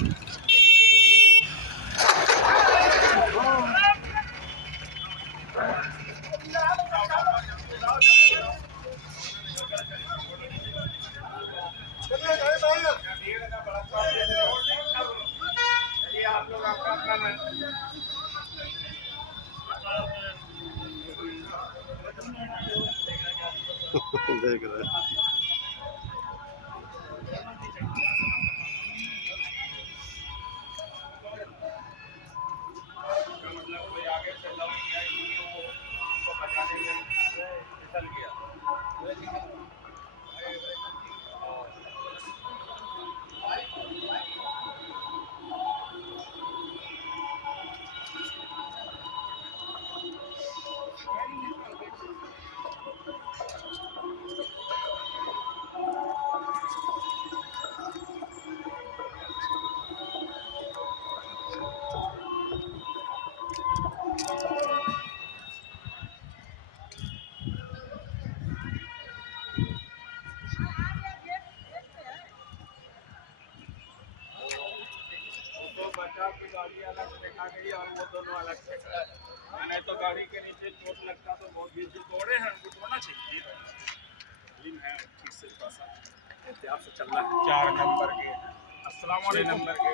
आप लोग आपका अपना देख रहे हैं। मतलब कोई आगे से लव किया इसलिए वो उसको बचाने में फिसल गया। तो बचाव की गाड़ी अलग देखा गई और वो दोनों अलग से नहीं तो गाड़ी के नीचे चोट लगता तो बहुत भी तोड़े हैं उनको तोड़ना चाहिए। है ठीक से थोड़ा सा एहतियात से चलना है। 4 नंबर के अस्सलाम वालेकुम नंबर के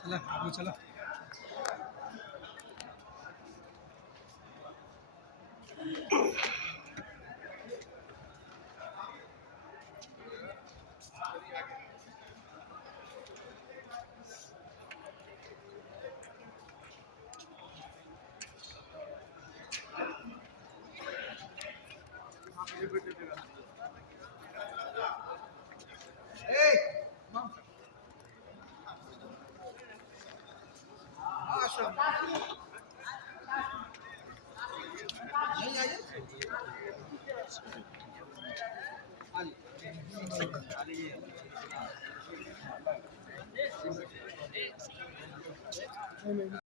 चला आगे चला।